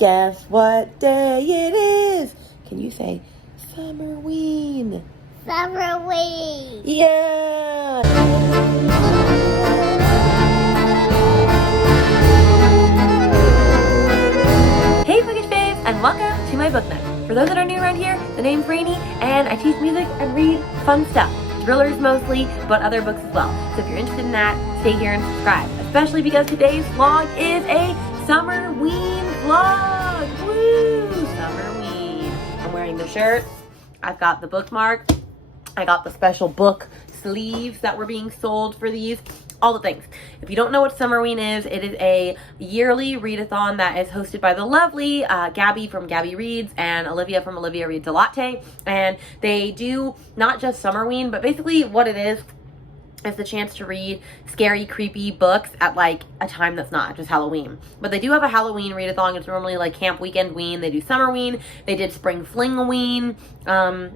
Guess what day it is? Can you say Summerween? Summerween. Yeah! Hey Bookish Babes, and welcome to my book night. For those that are new around here, the name's Rainy, and I teach music and read fun stuff. Thrillers mostly, but other books as well. So if you're interested in that, stay here and subscribe. Especially because today's vlog is a Summerween vlog! Woo! Summerween. I'm wearing the shirt. I've got the bookmark. I got the special book sleeves that were being sold for these. All the things. If you don't know what Summerween is, it is a yearly readathon that is hosted by the lovely Gabby from Gabby Reads and Olivia from Olivia Reads a Latte. And they do not just Summerween, but basically what it is the chance to read scary, creepy books at like a time that's not just Halloween. But they do have a Halloween readathon. It's normally like Camp Weekend Ween. They do Summerween. They did Spring Fling-a-ween. I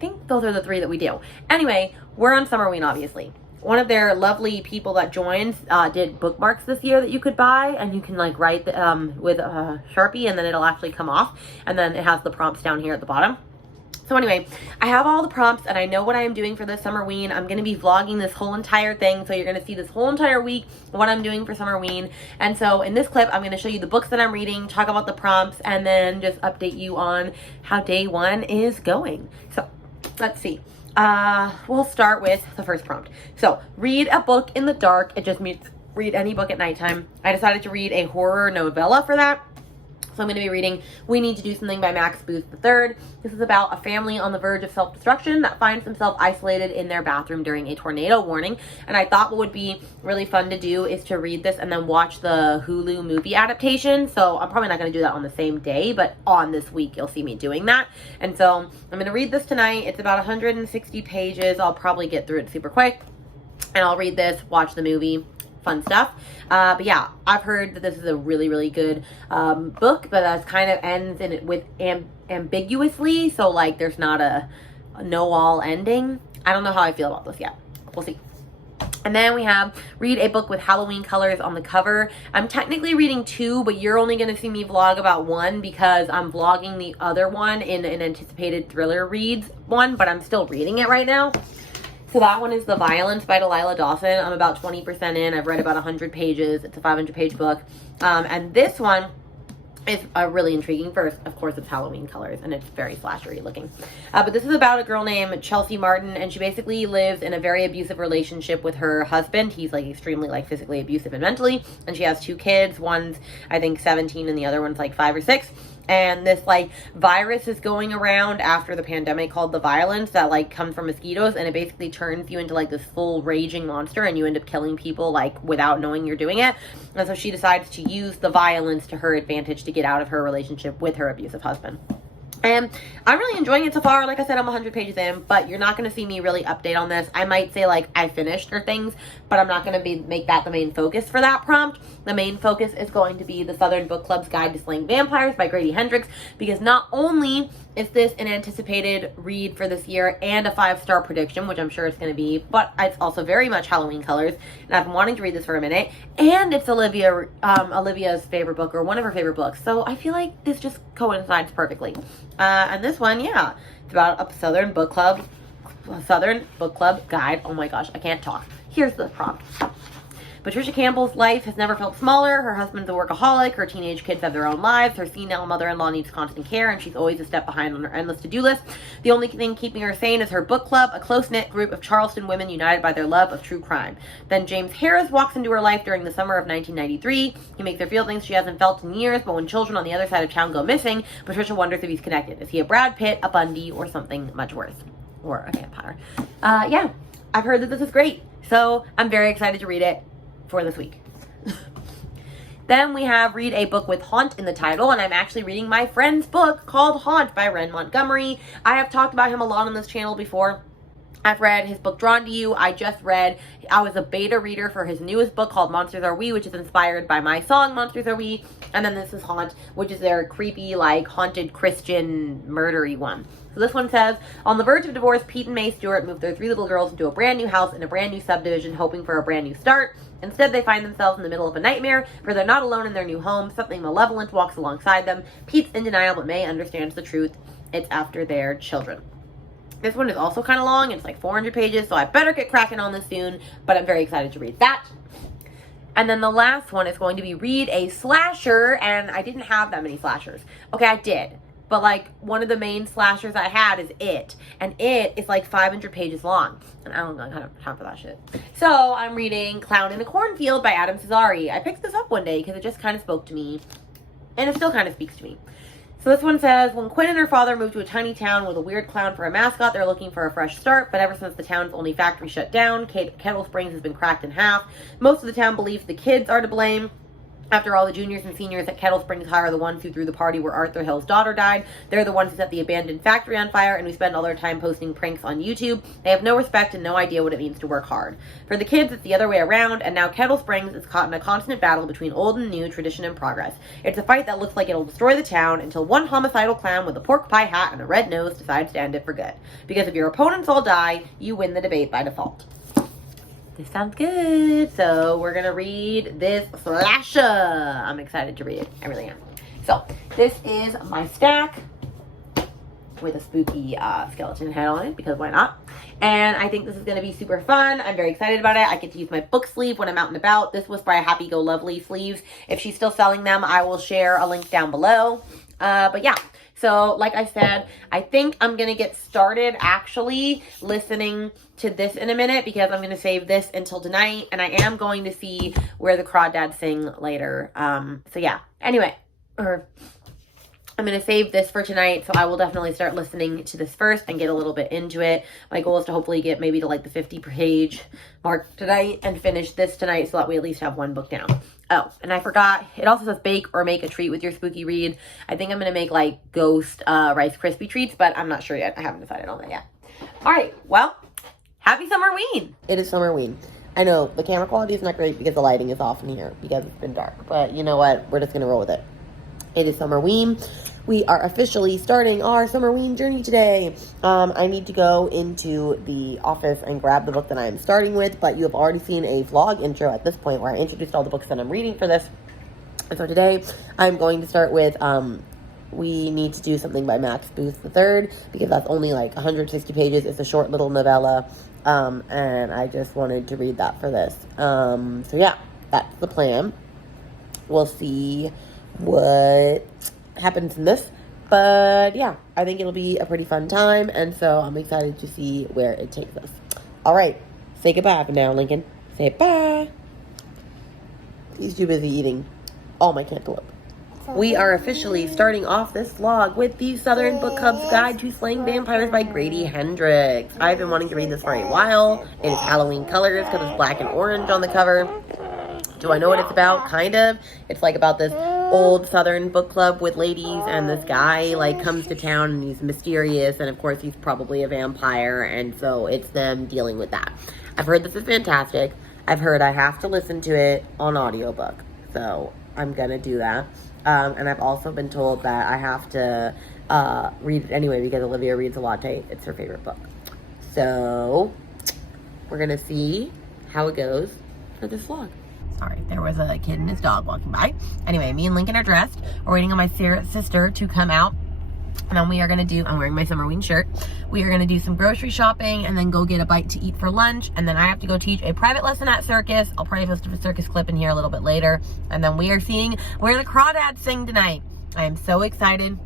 think those are the three that we do. Anyway, we're on Summerween, obviously. One of their lovely people that joined did bookmarks this year that you could buy, and you can like write with a Sharpie, and then it'll actually come off, and then it has the prompts down here at the bottom. So anyway, I have all the prompts, and I know what I am doing for this Summerween. I'm going to be vlogging this whole entire thing, so you're going to see this whole entire week what I'm doing for Summerween. And so in this clip, I'm going to show you the books that I'm reading, talk about the prompts, and then just update you on how day one is going. So let's see. We'll start with the first prompt. So read a book in the dark. It just means read any book at nighttime. I decided to read a horror novella for that. So I'm going to be reading We Need to Do Something by Max Booth III. This is about a family on the verge of self-destruction that finds themselves isolated in their bathroom during a tornado warning. And I thought what would be really fun to do is to read this and then watch the Hulu movie adaptation. So I'm probably not going to do that on the same day, but on this week you'll see me doing that. And so I'm going to read this tonight. It's about 160 pages. I'll probably get through it super quick. And I'll read this, watch the movie. Fun stuff. But yeah, I've heard that this is a really, really good book, but that kind of ends in it with ambiguously. So like there's not a know-all ending. I don't know how I feel about this yet. We'll see. And then we have read a book with Halloween colors on the cover. I'm technically reading two, but you're only going to see me vlog about one because I'm vlogging the other one in an anticipated thriller reads one, but I'm still reading it right now. So that one is The Violence by Delilah Dawson. I'm about 20% in. I've read about 100 pages. It's a 500-page book. And this one is really intriguing. First, of course, it's Halloween colors, and it's very slashery looking. But this is about a girl named Chelsea Martin, and she basically lives in a very abusive relationship with her husband. He's like extremely like physically abusive and mentally, and she has two kids. One's, I think, 17, and the other one's like 5 or 6. And this like virus is going around after the pandemic called the Violence that like comes from mosquitoes, and it basically turns you into like this full raging monster, and you end up killing people like without knowing you're doing it. And so she decides to use the violence to her advantage to get out of her relationship with her abusive husband. And I'm really enjoying it so far. Like I said, I'm 100 pages in, but you're not going to see me really update on this. I might say like I finished or things, but I'm not going to make that the main focus for that prompt. The main focus is going to be the Southern Book Club's Guide to Slaying Vampires by Grady Hendrix, because not only is this an anticipated read for this year and a 5-star prediction, which I'm sure it's going to be, but it's also very much Halloween colors, and I've been wanting to read this for a minute, and it's Olivia's favorite book, or one of her favorite books, so I feel like this just coincides perfectly. And this one, yeah, it's about a Southern Book Club guide. Oh my gosh, I can't talk. Here's the prompt. Patricia Campbell's life has never felt smaller. Her husband's a workaholic. Her teenage kids have their own lives. Her senile mother-in-law needs constant care, and she's always a step behind on her endless to-do list. The only thing keeping her sane is her book club, a close-knit group of Charleston women united by their love of true crime. Then James Harris walks into her life during the summer of 1993. He makes her feel things she hasn't felt in years, but when children on the other side of town go missing, Patricia wonders if he's connected. Is he a Brad Pitt, a Bundy, or something much worse? Or a vampire? Yeah, I've heard that this is great, so I'm very excited to read it for this week. Then we have read a book with Haunt in the title, and I'm actually reading my friend's book called Haunt by Ren Montgomery. I have talked about him a lot on this channel before. I've read his book Drawn to You. I was a beta reader for his newest book called Monsters Are We, which is inspired by my song Monsters Are We. And then this is Haunt, which is their creepy, like, haunted Christian murdery one. So this one says, on the verge of divorce, Pete and May Stewart moved their 3 little girls into a brand new house in a brand new subdivision, hoping for a brand new start. Instead, they find themselves in the middle of a nightmare, for they're not alone in their new home. Something malevolent walks alongside them. Pete's in denial, but May understands the truth. It's after their children. This one is also kind of long. It's like 400 pages, so I better get cracking on this soon, but I'm very excited to read that. And then the last one is going to be read a slasher, and I didn't have that many slashers. Okay, I did, but like one of the main slashers I had is It, and It is like 500 pages long, and I don't have time for that shit. So I'm reading Clown in the Cornfield by Adam Cesari. I picked this up one day because it just kind of spoke to me, and it still kind of speaks to me. So this one says, when Quinn and her father moved to a tiny town with a weird clown for a mascot, they're looking for a fresh start, but ever since the town's only factory shut down, Kettle Springs has been cracked in half. Most of the town believes the kids are to blame. After all, the juniors and seniors at Kettle Springs High are the ones who threw the party where Arthur Hill's daughter died. They're the ones who set the abandoned factory on fire and who spend all their time posting pranks on YouTube. They have no respect and no idea what it means to work hard. For the kids, it's the other way around, and now Kettle Springs is caught in a constant battle between old and new, tradition and progress. It's a fight that looks like it'll destroy the town until one homicidal clown with a pork pie hat and a red nose decides to end it for good. Because if your opponents all die, you win the debate by default. This sounds good. So we're going to read this slasher. I'm excited to read it. I really am. So this is my stack with a spooky skeleton head on it, because why not? And I think this is going to be super fun. I'm very excited about it. I get to use my book sleeve when I'm out and about. This was by Happy Go Lovely sleeves. If she's still selling them, I will share a link down below. But yeah. So, like I said, I think I'm going to get started actually listening to this in a minute, because I'm going to save this until tonight, and I am going to see Where the Crawdads Sing later. So yeah. Anyway, I'm going to save this for tonight, so I will definitely start listening to this first and get a little bit into it. My goal is to hopefully get maybe to like the 50-page mark tonight and finish this tonight so that we at least have one book down. Oh, and I forgot, it also says bake or make a treat with your spooky read. I think I'm going to make like ghost Rice Krispie treats, but I'm not sure yet. I haven't decided on that yet. All right, well, happy Summerween. It is Summerween. I know the camera quality is not great because the lighting is off in here because it's been dark, but you know what? We're just going to roll with it. It is Summerween. We are officially starting our Summerween journey today. I need to go into the office and grab the book that I'm starting with, but you have already seen a vlog intro at this point where I introduced all the books that I'm reading for this. And so today I'm going to start with We Need to Do Something by Max Booth III, because that's only like 160 pages. It's a short little novella, and I just wanted to read that for this. So yeah, that's the plan. We'll see what happens in this, but yeah, I think it'll be a pretty fun time, and so I'm excited to see where it takes us. All right, say goodbye for now, Lincoln. Say bye. He's too busy eating all my cantaloupe. We are officially starting off this vlog with the Southern Book Club's Guide to Slaying Vampires by Grady Hendrix. I've been wanting to read this for a while. It is Halloween colors because it's black and orange on the cover. Do I know what it's about? Kind of. It's like about this old Southern book club with ladies, and this guy like comes to town and he's mysterious, and of course he's probably a vampire, and so it's them dealing with that. I've heard this is fantastic. I've heard I have to listen to it on audiobook, so I'm gonna do that. And I've also been told that I have to read it anyway because Olivia reads a latte. It's her favorite book. So we're gonna see how it goes for this vlog. Sorry, there was a kid and his dog walking by. Anyway, me and Lincoln are dressed. We're waiting on my sister to come out. And then we are going to do, I'm wearing my Summerween shirt. We are going to do some grocery shopping and then go get a bite to eat for lunch. And then I have to go teach a private lesson at Circus. I'll probably post a Circus clip in here a little bit later. And then we are seeing Where the Crawdads Sing tonight. I am so excited.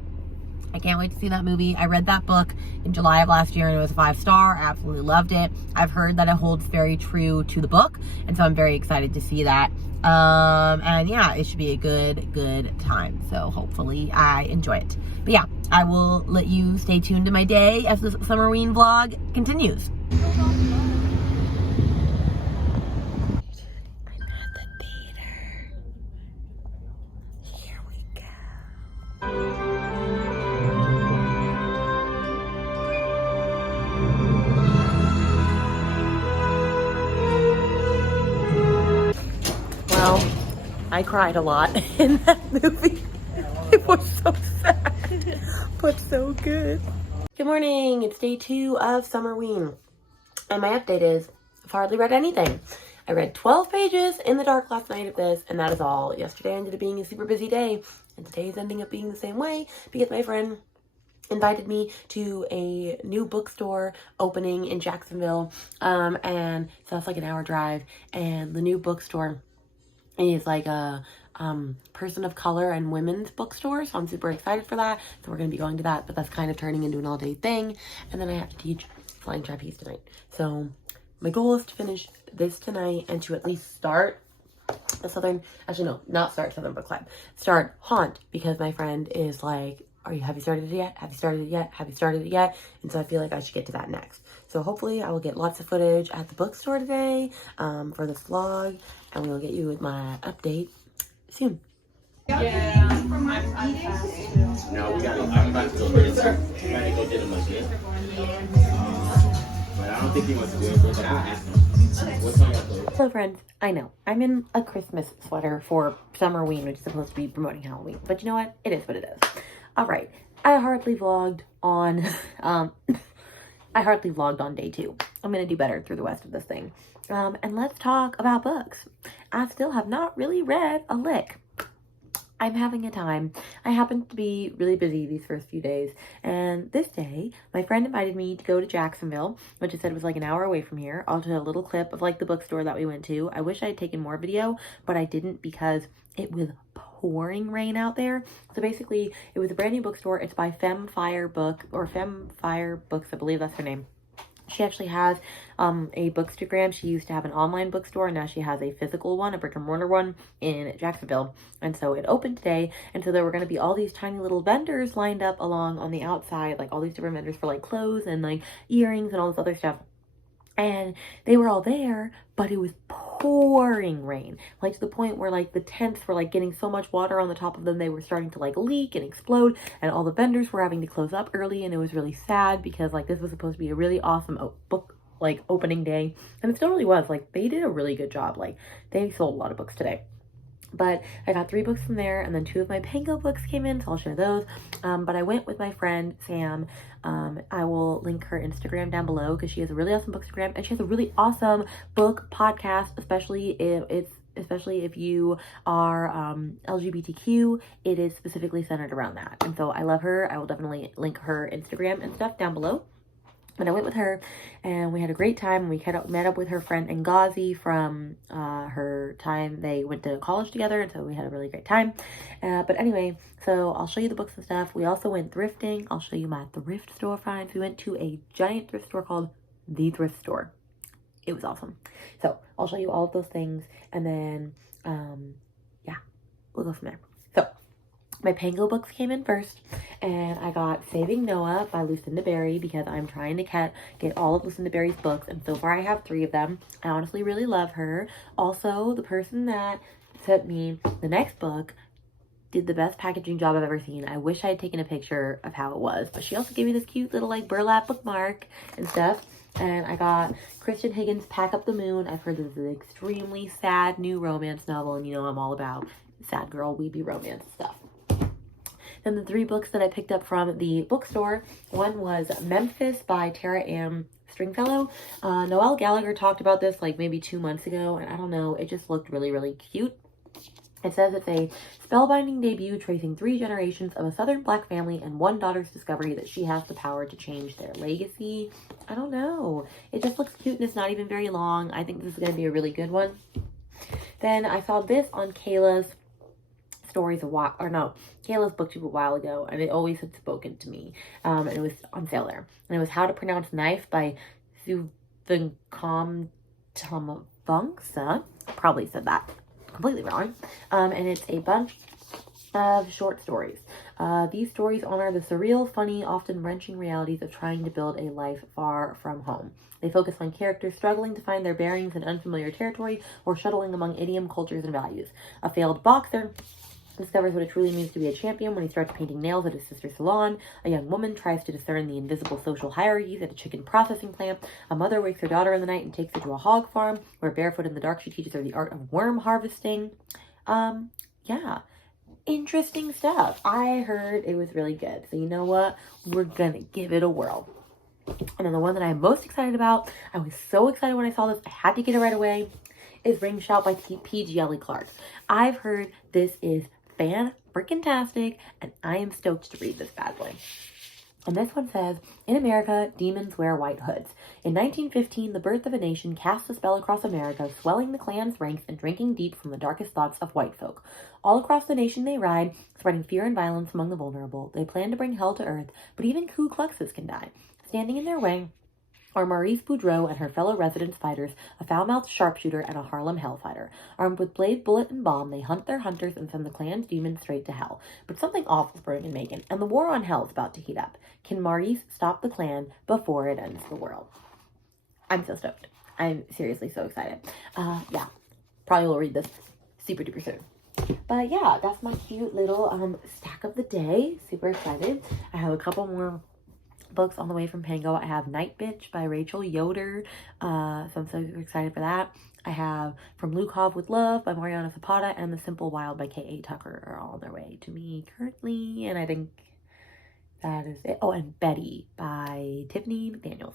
I can't wait to see that movie. I read that book in July of last year and it was a 5-star. I absolutely loved it. I've heard that it holds very true to the book, and so I'm very excited to see that. And yeah, it should be a good time. So hopefully I enjoy it. But yeah, I will let you stay tuned to my day as the Summerween vlog continues. I'm at the theater. Here we go. I cried a lot in that movie. It was so sad, but so good. Good morning. It's day 2 of Summerween. And my update is, I've hardly read anything. I read 12 pages in the dark last night of this, and that is all. Yesterday ended up being a super busy day, and today is ending up being the same way because my friend invited me to a new bookstore opening in Jacksonville, and so that's like an hour drive, and the new bookstore is like a person of color and women's bookstore, so I'm super excited for that. So we're going to be going to that, but that's kind of turning into an all-day thing, and then I have to teach flying trapeze tonight. So my goal is to finish this tonight and to at least start the not start Southern Book Club, start Haunt, because my friend is like, have you started it yet? Have you started it yet? Have you started it yet? And so I feel like I should get to that next. So hopefully I will get lots of footage at the bookstore today for this vlog, and we will get you with my update soon. Yeah, no, I'm about to go get him again. But I don't think he wants to do it, but I'll ask him. What's on your plate? Hello friends, I know, I'm in a Christmas sweater for Summerween, which is supposed to be promoting Halloween, but you know what? It is what it is. Alright, I hardly vlogged on, day 2. I'm gonna do better through the rest of this thing. And let's talk about books. I still have not really read a lick. I'm having a time. I happened to be really busy these first few days, and this day my friend invited me to go to Jacksonville, which I said was like an hour away from here. I'll do a little clip of like the bookstore that we went to. I wish I had taken more video, but I didn't because it was pouring rain out there. So basically it was a brand new bookstore. It's by Fire Books, I believe that's her name. She actually has a bookstagram. She used to have an online bookstore, and now she has a physical one, a brick and mortar one in Jacksonville. And so it opened today, and so there were going to be all these tiny little vendors lined up along on the outside, like all these different vendors for like clothes and like earrings and all this other stuff. And they were all there, but it was pouring rain, like to the point where like the tents were like getting so much water on the top of them, they were starting to like leak and explode, and all the vendors were having to close up early, and it was really sad because like this was supposed to be a really awesome book like opening day, and it still really was. Like they did a really good job. Like they sold a lot of books today. But I got 3 books from there, and then 2 of my Pango books came in, so I'll share those. But I went with my friend, Sam. I will link her Instagram down below because she has a really awesome bookstagram, and she has a really awesome book podcast, especially if you are LGBTQ. It is specifically centered around that. And so I love her. I will definitely link her Instagram and stuff down below. But I went with her, and we had a great time. We met up with her friend Ngazi from her time. They went to college together, and so we had a really great time. But anyway, so I'll show you the books and stuff. We also went thrifting. I'll show you my thrift store finds. We went to a giant thrift store called The Thrift Store. It was awesome. So I'll show you all of those things, and then, yeah, we'll go from there. So my Pango books came in first, and I got Saving Noah by Lucinda Berry because I'm trying to get all of Lucinda Berry's books, and so far I have 3 of them. I honestly really love her. Also, the person that sent me the next book did the best packaging job I've ever seen. I wish I had taken a picture of how it was, but she also gave me this cute little like burlap bookmark and stuff. And I got Christian Higgins' Pack Up the Moon. I've heard this is an extremely sad new romance novel, and you know I'm all about sad girl weeby romance stuff. Then the 3 books that I picked up from the bookstore, one was Memphis by Tara Ann Stringfellow. Noelle Gallagher talked about this like maybe 2 months ago, and I don't know, it just looked really, really cute. It says it's a spellbinding debut tracing 3 generations of a Southern Black family and one daughter's discovery that she has the power to change their legacy. I don't know. It just looks cute, and it's not even very long. I think this is going to be a really good one. Then I saw this on Kayla's Kayla's booktube a while ago, and it always had spoken to me. And it was on sale there. And it was How to Pronounce Knife by Suvankam Tamavangsa. Probably said that completely wrong. And it's a bunch of short stories. These stories honor the surreal, funny, often wrenching realities of trying to build a life far from home. They focus on characters struggling to find their bearings in unfamiliar territory or shuttling among idiom, cultures, and values. A failed boxer discovers what it truly means to be a champion when he starts painting nails at his sister's salon. A young woman tries to discern the invisible social hierarchies at a chicken processing plant. A mother wakes her daughter in the night and takes her to a hog farm, where barefoot in the dark she teaches her the art of worm harvesting. Yeah, interesting stuff. I heard it was really good. So you know what? We're gonna give it a whirl. And then the one that I'm most excited about, I was so excited when I saw this, I had to get it right away, is Ring Shout by P.G. Ellie Clark. I've heard this is fan-freaking-tastic, and I am stoked to read this bad boy. And this one says, in America, demons wear white hoods. In 1915, the birth of a nation cast a spell across America, swelling the clan's ranks and drinking deep from the darkest thoughts of white folk. All across the nation they ride, spreading fear and violence among the vulnerable. They plan to bring hell to earth, but even Ku Kluxes can die. Standing in their way are Maurice Boudreau and her fellow residence fighters, a foul-mouthed sharpshooter and a Harlem hellfighter. Armed with blade, bullet, and bomb, they hunt their hunters and send the clan's demons straight to hell. But something awful's brewing in Macon, and the war on hell is about to heat up. Can Maurice stop the clan before it ends the world? I'm so stoked. I'm seriously so excited. Yeah, probably will read this super duper soon. But yeah, that's my cute little stack of the day. Super excited. I have a couple more books on the way from Pango. I have Night Bitch by Rachel Yoder. So I'm so excited for that. I have From Lukov with Love by Mariana Zapata and The Simple Wild by K.A. Tucker are all on their way to me currently. And I think that is it. Oh, and Betty by Tiffany McDaniels.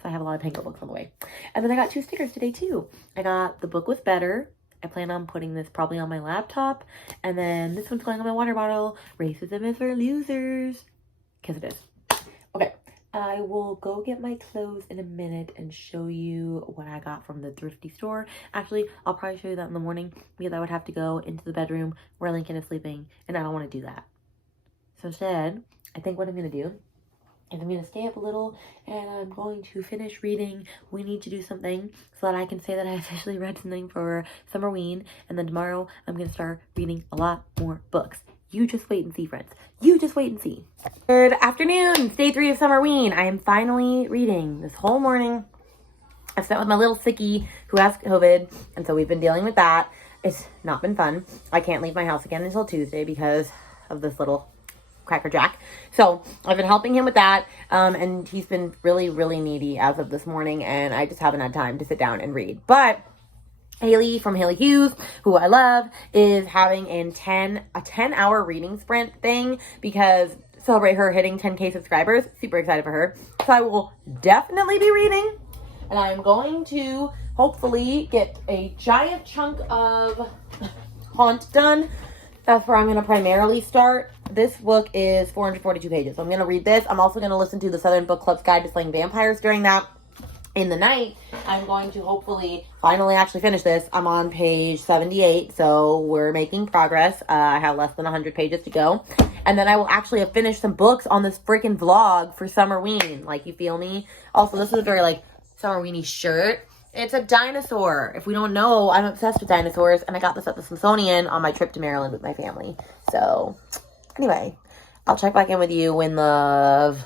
So I have a lot of Pango books on the way. And then I got 2 stickers today too. I got The Book Was Better. I plan on putting this probably on my laptop. And then this one's going on my water bottle. Racism is for losers. Because it is. Okay, I will go get my clothes in a minute and show you what I got from the thrifty store. Actually, I'll probably show you that in the morning because I would have to go into the bedroom where Lincoln is sleeping, and I don't want to do that. So instead, I think what I'm going to do is I'm going to stay up a little, and I'm going to finish reading We Need to Do Something so that I can say that I officially read something for Summerween, and then tomorrow I'm going to start reading a lot more books. You just wait and see, friends. You just wait and see. Good afternoon. Day 3 of Summerween. I am finally reading this whole morning. I've spent with my little sickie who has COVID, and so we've been dealing with that. It's not been fun. I can't leave my house again until Tuesday because of this little Cracker Jack. So I've been helping him with that, and he's been really, really needy as of this morning, and I just haven't had time to sit down and read. But Haley from Haley Hughes, who I love, is having a 10-hour reading sprint thing because celebrate her hitting 10K subscribers. Super excited for her. So I will definitely be reading, and I'm going to hopefully get a giant chunk of Haunt done. That's where I'm going to primarily start. This book is 442 pages. So I'm going to read this. I'm also going to listen to the Southern Book Club's Guide to Slaying Vampires during that. In the night, I'm going to hopefully finally actually finish this. I'm on page 78, so we're making progress. I have less than 100 pages to go. And then I will actually have finished some books on this freaking vlog for Summerween. Like, you feel me? Also, this is a very, like, Summerweeny shirt. It's a dinosaur. If we don't know, I'm obsessed with dinosaurs, and I got this at the Smithsonian on my trip to Maryland with my family. So, anyway, I'll check back in with you when the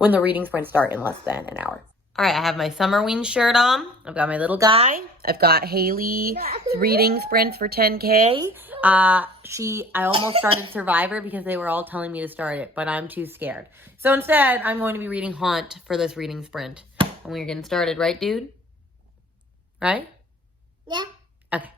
reading sprints start in less than an hour. All right, I have my Summerween shirt on. I've got my little guy. I've got Haley reading sprints for 10K. I almost started Survivor because they were all telling me to start it, but I'm too scared. So instead, I'm going to be reading Haunt for this reading sprint. And we're getting started, right, dude? Right? Yeah. Okay.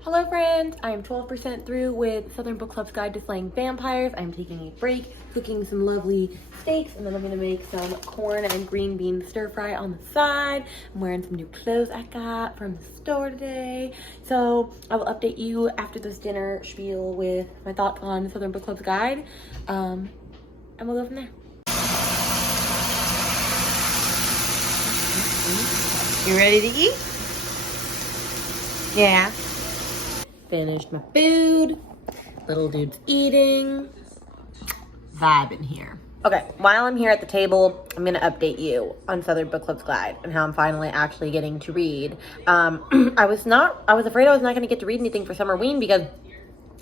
Hello, friends. I am 12% through with Southern Book Club's Guide to Slaying Vampires. I'm taking a break, cooking some lovely steaks, and then I'm going to make some corn and green bean stir fry on the side. I'm wearing some new clothes I got from the store today. So I will update you after this dinner spiel with my thoughts on Southern Book Club's Guide. And we'll go from there. You ready to eat? Yeah. Finished my food. Little dude's eating. Vibing here. Okay, while I'm here at the table, I'm going to update you on Southern Book Club's Guide and how I'm finally actually getting to read. I was afraid I was not going to get to read anything for Summerween because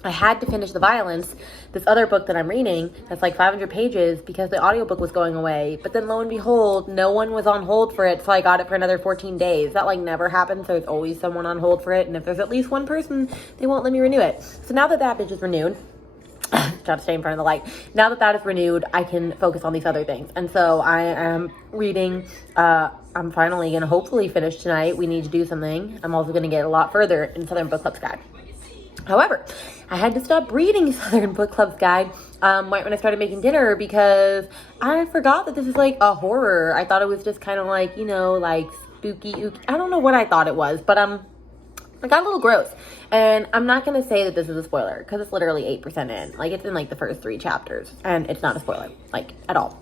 I had to finish The Violence, this other book that I'm reading that's like 500 pages because the audiobook was going away. But then lo and behold, no one was on hold for it, so I got it for another 14 days. That like never happens. There's always someone on hold for it, and if there's at least one person, they won't let me renew it. So now that that bitch is renewed, try to stay in front of the light. Now that that is renewed, I can focus on these other things. And so I am reading, I'm finally going to hopefully finish tonight. We Need to Do Something. I'm also going to get a lot further in Southern Book Club's Guide. However, I had to stop reading Southern Book Club's guide right when I started making dinner because I forgot that this is like a horror. I thought it was just kind of like, you know, like spooky. I don't know what I thought it was, but it got a little gross. And I'm not going to say that this is a spoiler because it's literally 8% in. Like, it's in like the first 3 chapters and it's not a spoiler, like, at all.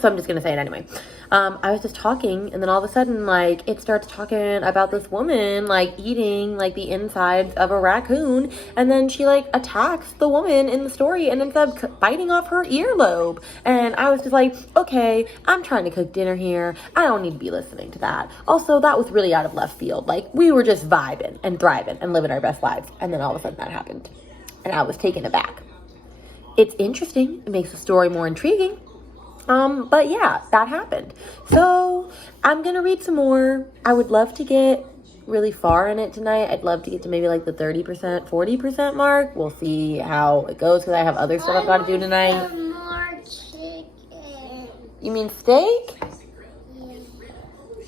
So I'm just going to say it anyway. I was just talking and then all of a sudden, like, it starts talking about this woman, like, eating, like, the insides of a raccoon. And then she, like, attacks the woman in the story and ends up biting off her earlobe. And I was just like, okay, I'm trying to cook dinner here. I don't need to be listening to that. Also, that was really out of left field. Like, we were just vibing and thriving and living our best lives. And then all of a sudden that happened. And I was taken aback. It's interesting. It makes the story more intriguing. But yeah, that happened. So I'm going to read some more. I would love to get really far in it tonight. I'd love to get to maybe like the 30%, 40% mark. We'll see how it goes because I have other stuff I've got to do tonight. Some more chicken. You mean steak? Yeah.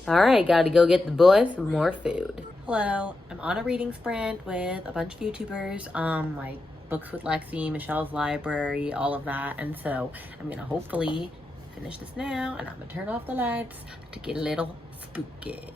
All right, got to go get the boys some more food. Hello, I'm on a reading sprint with a bunch of YouTubers, like Books with Lexi, Michelle's Library, all of that. And so I'm going to hopefully finish this now, and I'm gonna turn off the lights to get a little spooky.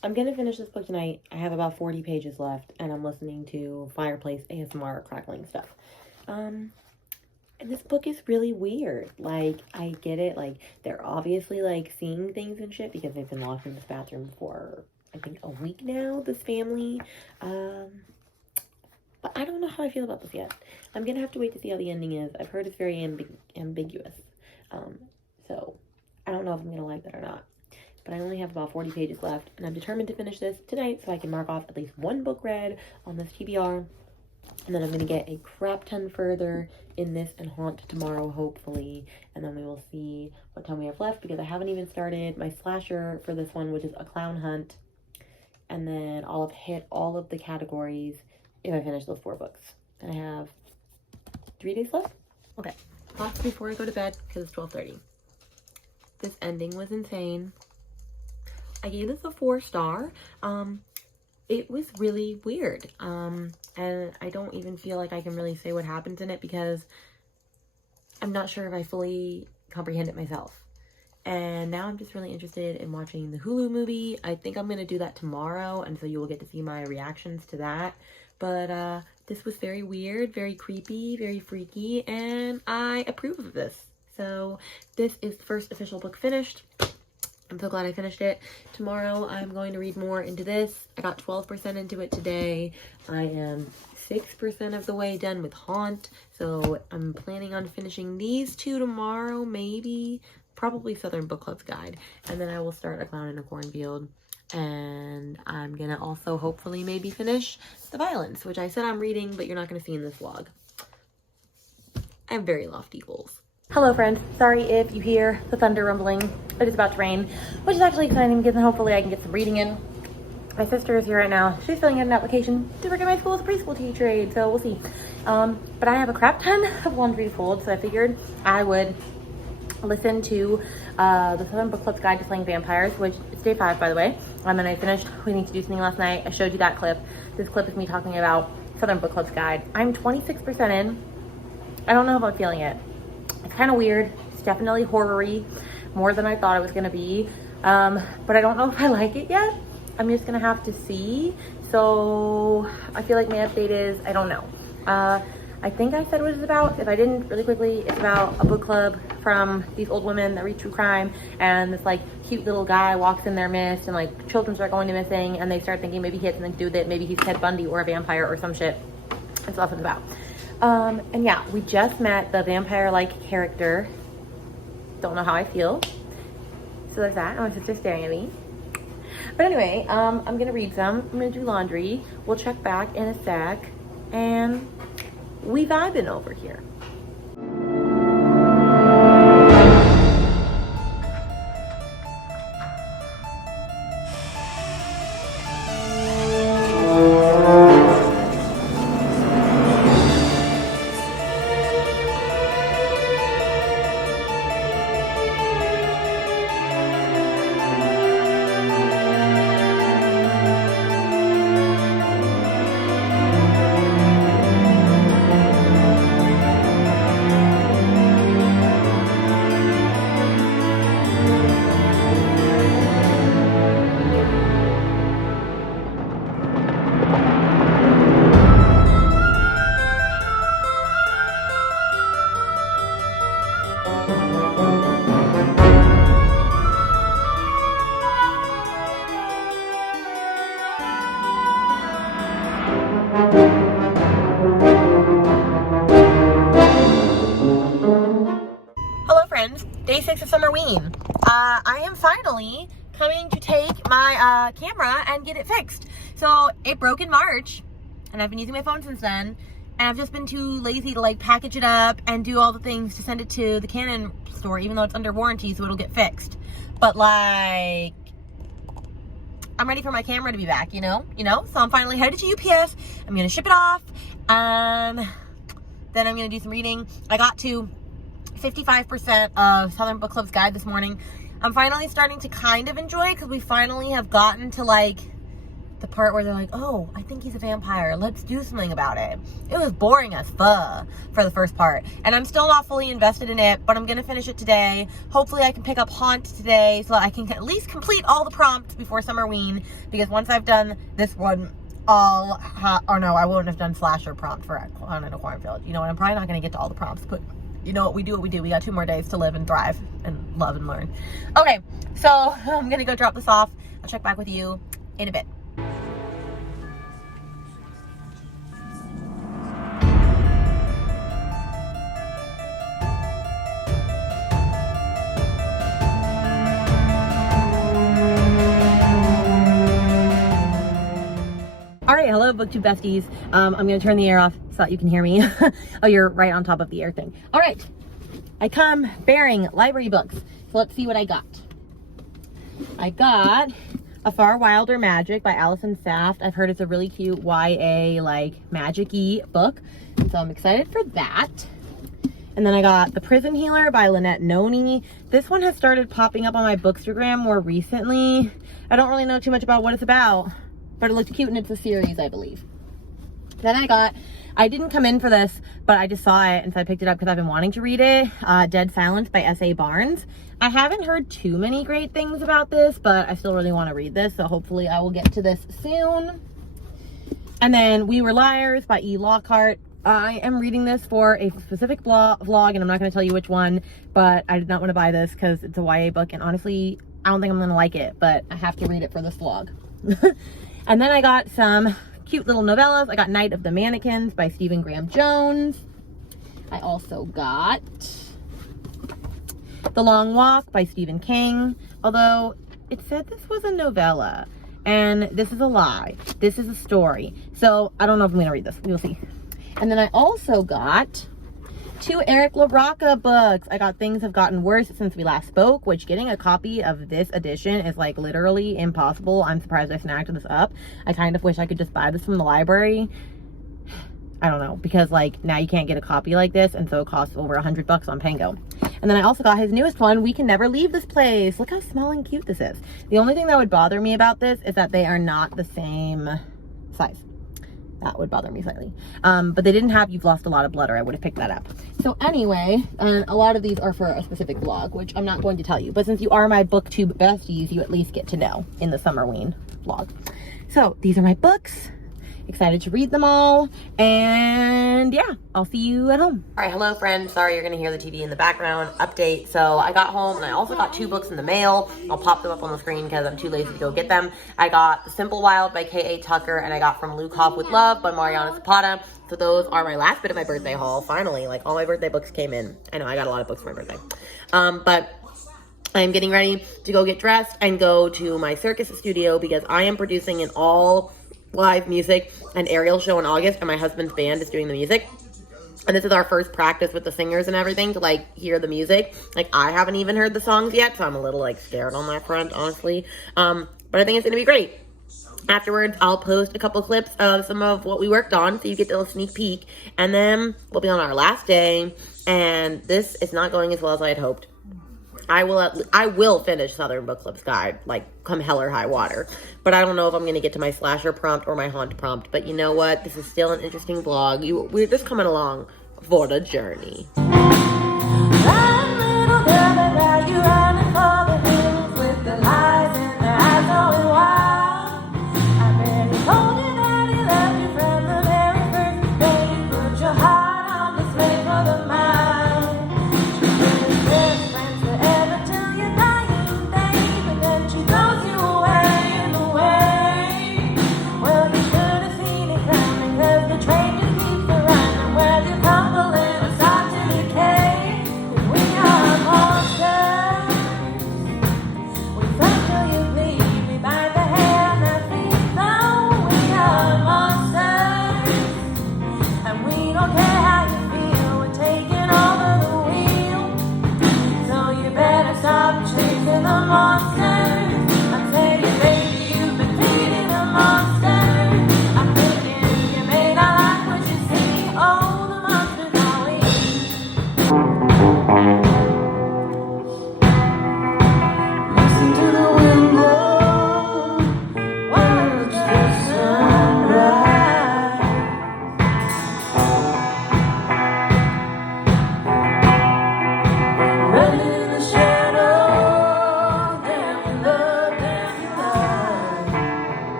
I'm gonna finish this book tonight. I have about 40 pages left, and I'm listening to fireplace ASMR crackling stuff. And this book is really weird. Like, I get it. Like, they're obviously, like, seeing things and shit because they've been locked in this bathroom for, I think, a week now, this family. But I don't know how I feel about this yet. I'm gonna have to wait to see how the ending is. I've heard it's very ambiguous. So I don't know if I'm gonna like that or not. But I only have about 40 pages left, and I'm determined to finish this tonight so I can mark off at least one book read on this TBR. And then I'm going to get a crap ton further in this and Haunt tomorrow, hopefully. And then we will see what time we have left, because I haven't even started my slasher for this one, which is A Clown Hunt. And then I'll have hit all of the categories if I finish those 4 books. And I have 3 days left. Okay, thoughts before I go to bed, because it's 12:30. This ending was insane. I gave this a 4-star. It was really weird. And I don't even feel like I can really say what happens in it because I'm not sure if I fully comprehend it myself. And now I'm just really interested in watching the Hulu movie. I think I'm going to do that tomorrow, and so you will get to see my reactions to that. But this was very weird, very creepy, very freaky, and I approve of this. So this is the first official book finished. I'm so glad I finished it. Tomorrow I'm going to read more into this. I got 12% into it today. I am 6% of the way done with Haunt. So I'm planning on finishing these 2 tomorrow, maybe. Probably Southern Book Club's guide. And then I will start A Clown in a Cornfield. And I'm going to also hopefully maybe finish The Violence, which I said I'm reading, but you're not going to see in this vlog. I have very lofty goals. Hello friends, sorry if you hear the thunder rumbling. It is about to rain, which is actually exciting because then hopefully I can get some reading in. My sister is here right now. She's filling out an application to work at my school as a preschool teacher aide, so we'll see. But I have a crap ton of laundry to fold, so I figured I would listen to the Southern Book Club's Guide to Slaying Vampires, which is day 5, by the way. And I finished We Need to Do Something last night. I showed you that clip. This clip is me talking about Southern Book Club's Guide. I'm 26% in. I don't know if I'm feeling it. It's kind of weird. It's definitely horror-y, more than I thought it was going to be. But I don't know if I like it yet. I'm just going to have to see. So I feel like my update is, I don't know. I think I said what it's about. If I didn't, really quickly, it's about a book club from these old women that read true crime, and this like cute little guy walks in their midst, and like children start going to missing, and they start thinking maybe he had something to do with it, maybe he's Ted Bundy or a vampire or some shit. That's what it's about. And yeah, we just met the vampire-like character. Don't know how I feel. So there's that. My sister's staring at me. But anyway, I'm gonna read some. I'm gonna do laundry. We'll check back in a sec, and we vibing over here. Day 6 of Summerween. I am finally coming to take my camera and get it fixed. So it broke in March, and I've been using my phone since then, and I've just been too lazy to like package it up and do all the things to send it to the Canon store, even though it's under warranty, so it'll get fixed. But like, I'm ready for my camera to be back, you know? So I'm finally headed to UPS. I'm gonna ship it off. Then I'm gonna do some reading. I got to 55% of Southern Book Club's guide this morning. I'm finally starting to kind of enjoy it because we finally have gotten to like the part where they're like, oh, I think he's a vampire. Let's do something about it. It was boring as fuck for the first part. And I'm still not fully invested in it, but I'm going to finish it today. Hopefully I can pick up Haunt today so that I can at least complete all the prompts before Summerween, because once I've done this one, or no, I wouldn't have done Slasher prompt for Haunted Cornfield. You know what? I'm probably not going to get to all the prompts, but you know what? We do what we do. We got 2 more days to live and thrive and love and learn. Okay, so I'm going to go drop this off. I'll check back with you in a bit. All right, hello, BookTube besties. I'm gonna turn the air off so that you can hear me. Oh, you're right on top of the air thing. All right, I come bearing library books. So let's see what I got. I got A Far Wilder Magic by Allison Saft. I've heard it's a really cute YA, like, magic-y book. And so I'm excited for that. And then I got The Prison Healer by Lynette Noni. This one has started popping up on my Bookstagram more recently. I don't really know too much about what it's about, but it looked cute, and it's a series, I believe. Then I didn't come in for this, but I just saw it, and so I picked it up because I've been wanting to read it. Dead Silence by S.A. Barnes. I haven't heard too many great things about this, but I still really want to read this, so hopefully I will get to this soon. And then We Were Liars by E. Lockhart. I am reading this for a specific vlog, and I'm not going to tell you which one, but I did not want to buy this because it's a YA book, and honestly, I don't think I'm going to like it, but I have to read it for this vlog. And then I got some cute little novellas. I got Night of the Mannequins by Stephen Graham Jones. I also got The Long Walk by Stephen King, although it said this was a novella, and this is a lie. This is a story. So I don't know if I'm going to read this. We'll see. And then I also got 2 Eric LaRocca books. I got Things Have Gotten Worse Since We Last Spoke, which getting a copy of this edition is like literally impossible. I'm surprised I snagged this up. I kind of wish I could just buy this from the library. I don't know, because like now you can't get a copy like this, and so it costs over $100 on Pango. And then I also got his newest one, We Can Never Leave This Place. Look how small and cute this is. The only thing that would bother me about this is that they are not the same size. That would bother me slightly. But they didn't have You've Lost a Lot of Blood, or I would have picked that up. So anyway, a lot of these are for a specific vlog, which I'm not going to tell you. But since you are my BookTube besties, you at least get to know in the Summerween vlog. So these are my books. Excited to read them all. And yeah, I'll see you at home. All right, hello friends. Sorry you're gonna hear the TV in the background. Update. So I got home and I also got 2 books in the mail. I'll pop them up on the screen because I'm too lazy to go get them. I got The Simple Wild by K.A. Tucker, and I got From Luke Hoff with Love by Mariana Zapata. So those are my last bit of my birthday haul. Finally, like all my birthday books came in. I know I got a lot of books for my birthday. But I'm getting ready to go get dressed and go to my circus studio because I am producing an all live music and aerial show in August, and my husband's band is doing the music. And this is our first practice with the singers and everything to like hear the music. Like I haven't even heard the songs yet, so I'm a little like scared on that front, honestly. But I think it's gonna be great. Afterwards, I'll post a couple clips of some of what we worked on so you get a little sneak peek. And then we'll be on our last day, and this is not going as well as I had hoped. I will finish Southern Book Club's guide, like, come hell or high water. But I don't know if I'm going to get to my slasher prompt or my haunt prompt. But you know what? This is still an interesting vlog. We're just coming along for the journey.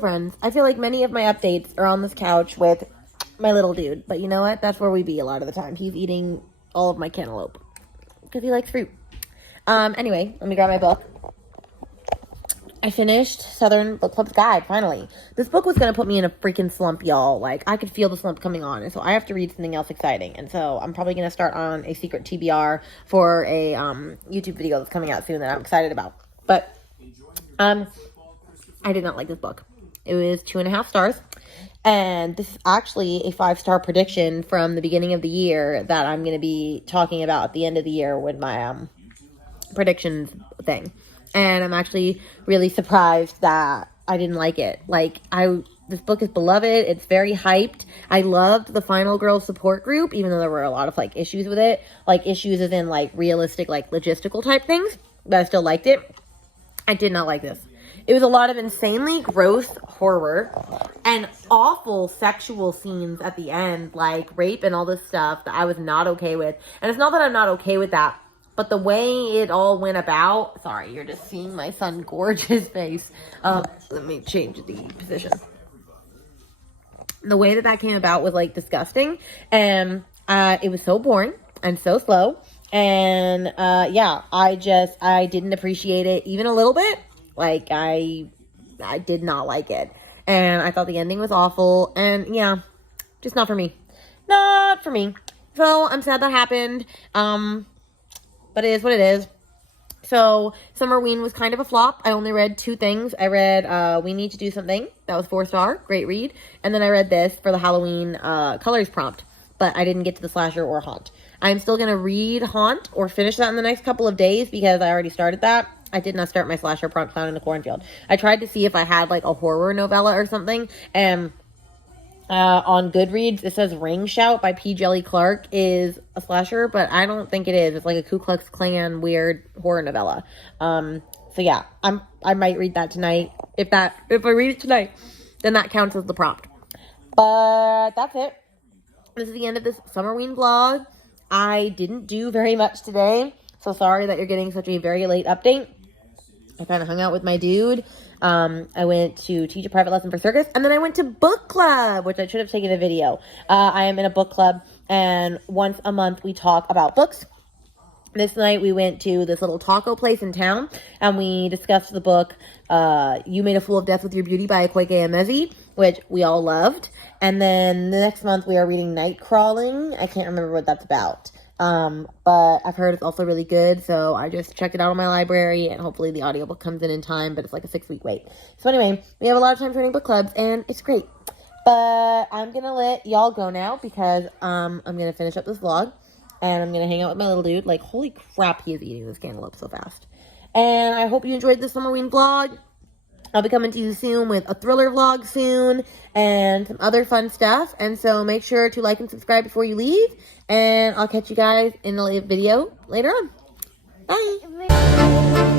Friends, I feel like many of my updates are on this couch with my little dude, but you know what? That's where we be a lot of the time. He's eating all of my cantaloupe because he likes fruit. Anyway, let me grab my book. I finished Southern Book Club's guide, finally. This book was going to put me in a freaking slump, y'all. Like, I could feel the slump coming on, and so I have to read something else exciting. And so I'm probably going to start on a secret TBR for a YouTube video that's coming out soon that I'm excited about. But I did not like this book. It was 2.5 stars. And this is actually a 5-star prediction from the beginning of the year that I'm going to be talking about at the end of the year with my predictions thing. And I'm actually really surprised that I didn't like it. Like, this book is beloved. It's very hyped. I loved the Final Girl support group, even though there were a lot of, like, issues with it. Like, issues as in, like, realistic, like, logistical type things. but I still liked it. I did not like this. It was a lot of insanely gross horror and awful sexual scenes at the end, like rape and all this stuff that I was not okay with. And it's not that I'm not okay with that, but the way it all went about. Sorry, you're just seeing my son gorge his face. Let me change the position. The way that came about was like disgusting, and it was so boring and so slow. And yeah, I didn't appreciate it even a little bit. Like, I did not like it. And I thought the ending was awful. And yeah, just not for me. Not for me. So I'm sad that happened. But it is what it is. So Summerween was kind of a flop. I only read 2 things. I read We Need to Do Something. That was 4-star. Great read. And then I read this for the Halloween colors prompt. But I didn't get to the slasher or haunt. I'm still going to read haunt or finish that in the next couple of days because I already started that. I did not start my slasher prompt Found in the Cornfield. I tried to see if I had like a horror novella or something. And on Goodreads, it says Ring Shout by P. Jelly Clark is a slasher, but I don't think it is. It's like a Ku Klux Klan weird horror novella. So yeah, I might read that tonight. If I read it tonight, then that counts as the prompt. But that's it. This is the end of this Summerween vlog. I didn't do very much today, so sorry that you're getting such a very late update. I kind of hung out with my dude. I went to teach a private lesson for circus, and then I went to book club, which I should have taken a video. I am in a book club, and once a month we talk about books. This night we went to this little taco place in town, and we discussed the book You Made a Fool of Death with Your Beauty by Akweke Emezi, which we all loved. And then the next month we are reading Night Crawling. I can't remember what that's about. But I've heard it's also really good, so I just checked it out on my library, and hopefully the audiobook comes in time, but it's like a 6-week wait. So anyway, we have a lot of time running book clubs, and it's great. But I'm gonna let y'all go now because I'm gonna finish up this vlog, and I'm gonna hang out with my little dude. Like, holy crap, he is eating this cantaloupe so fast. And I hope you enjoyed this Summerween vlog. I'll be coming to you soon with a thriller vlog soon and some other fun stuff. And so make sure to like and subscribe before you leave. And I'll catch you guys in a video later on. Bye.